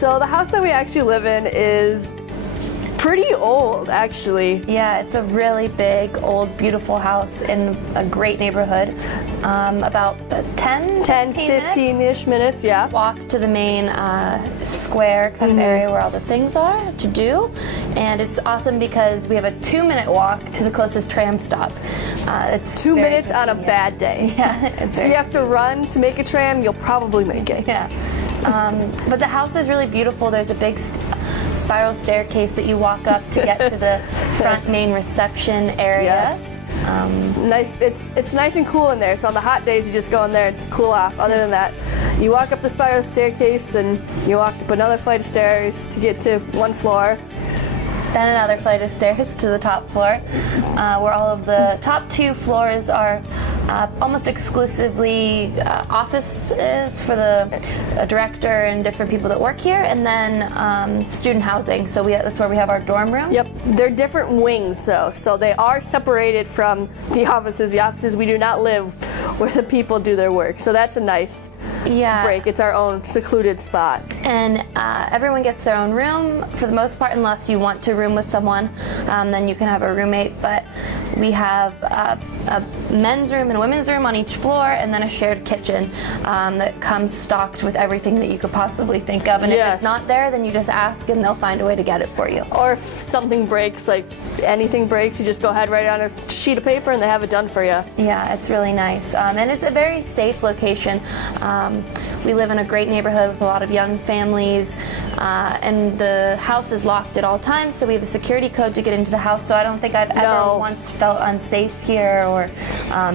So the house that we actually live in is pretty old, actually. Yeah, it's a really big, old, beautiful house in a great neighborhood. About 15-ish minutes, yeah. Walk to the main square kind of area where all the things are to do. And it's awesome because we have a 2-minute walk to the closest tram stop. It's 2 minutes on a bad day. Yeah, it's if you have to run to make a tram, you'll probably make it. Yeah. But the house is really beautiful. There's a big spiral staircase that you walk up to get to the front main reception area. Yes. Nice. It's nice and cool in there. So on the hot days, you just go in there and it's cool off. Other than that, you walk up the spiral staircase, then you walk up another flight of stairs to get to one floor. Then another flight of stairs to the top floor, where all of the top 2 floors are almost exclusively offices for the director and different people that work here, and then student housing. So that's where we have our dorm room. Yep, they're different wings, so they are separated from the offices. The offices, we do not live where the people do their work. So that's a nice break. It's our own secluded spot. And everyone gets their own room for the most part, unless you want to room with someone, then you can have a roommate. But we have a men's room and a women's room on each floor, and then a shared kitchen that comes stocked with everything that you could possibly think of. And if it's not there, then you just ask and they'll find a way to get it for you. Or if something breaks, like anything breaks, you just go ahead, write it on a sheet of paper, and they have it done for you. Yeah, it's really nice. And it's a very safe location. We live in a great neighborhood with a lot of young families, and the house is locked at all times, so we have a security code to get into the house, so I don't think I've ever once felt unsafe here or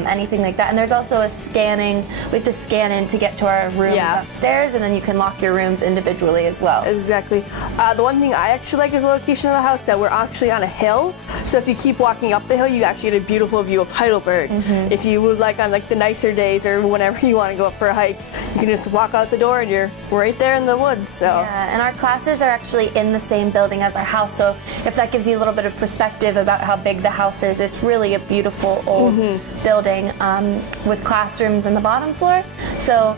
anything like that. And there's also we have to scan in to get to our rooms upstairs, and then you can lock your rooms individually as well. Exactly. The one thing I actually like is the location of the house, that we're actually on a hill, so if you keep walking up the hill, you actually get a beautiful view of Heidelberg. If you would like on like the nicer days or whenever you want to go up for a hike, you can just walk out the door and you're right there in the woods. So yeah, and our classes are actually in the same building as our house, so if that gives you a little bit of perspective about how big the house is, it's really a beautiful old building with classrooms on the bottom floor. So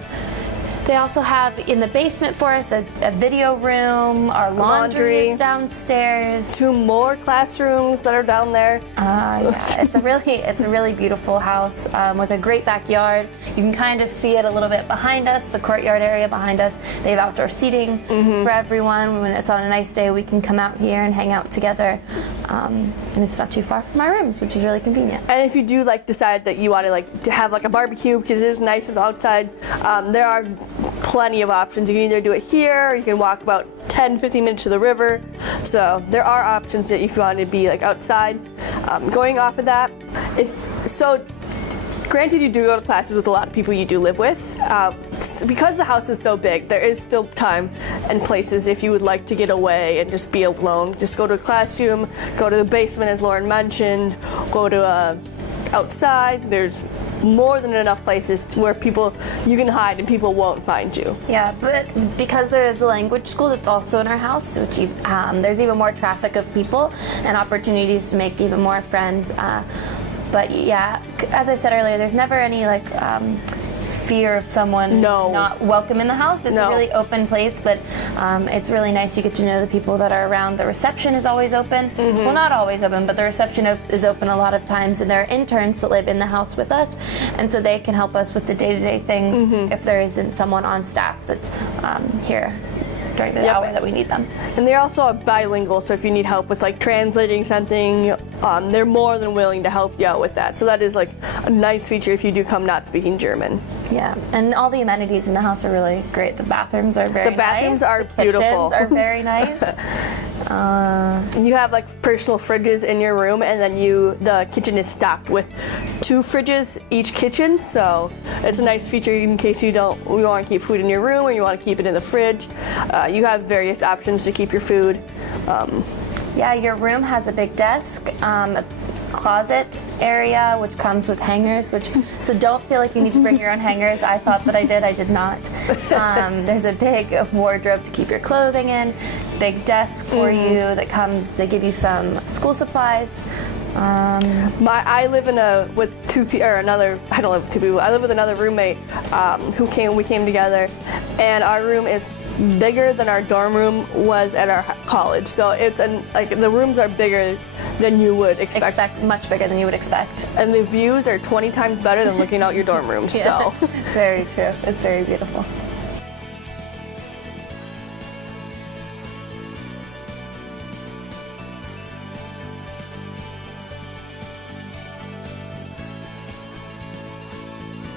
they also have in the basement for us a video room, our laundry is downstairs. 2 more classrooms that are down there. Yeah, it's a really beautiful house with a great backyard. You can kind of see it a little bit behind us, the courtyard area behind us. They have outdoor seating for everyone. When it's on a nice day, we can come out here and hang out together. And it's not too far from our rooms, which is really convenient. And if you do decide that you want to have a barbecue, because it is nice outside, there are plenty of options. You can either do it here, or you can walk about 10-15 minutes to the river. So there are options that if you want to be outside. Going off of that, granted you do go to classes with a lot of people you do live with. Because the house is so big, there is still time and places if you would like to get away and just be alone. Just go to a classroom, go to the basement as Lauren mentioned, go to outside. There's more than enough places where you can hide and people won't find you. Yeah, but because there is the language school that's also in our house, which there's even more traffic of people and opportunities to make even more friends. But yeah, as I said earlier, there's never any fear of someone not welcome in the house. It's a really open place, but it's really nice. You get to know the people that are around. The reception is always open. Well, not always open, but the reception is open a lot of times, and there are interns that live in the house with us, and so they can help us with the day-to-day things if there isn't someone on staff that's here during the hour that we need them. And they're also bilingual, so if you need help with translating something, they're more than willing to help you out with that. So that is a nice feature if you do come not speaking German. Yeah, and all the amenities in the house are really great. The bathrooms are very nice. The bathrooms are beautiful. Kitchens are very nice. You have personal fridges in your room, and then the kitchen is stocked with 2 fridges each kitchen, so it's a nice feature in case you want to keep food in your room or you want to keep it in the fridge. You have various options to keep your food. Yeah, your room has a big desk, a closet area which comes with hangers, so don't feel like you need to bring your own hangers. I thought that I did not. There's a big wardrobe to keep your clothing in, big desk for you they give you some school supplies. I live with two people, or another. I don't live with two people. I live with another roommate we came together, and our room is bigger than our dorm room was at our college. So it's the rooms are bigger than you would expect. Much bigger than you would expect. And the views are 20 times better than looking out your dorm room. Yeah. So Very true. It's very beautiful.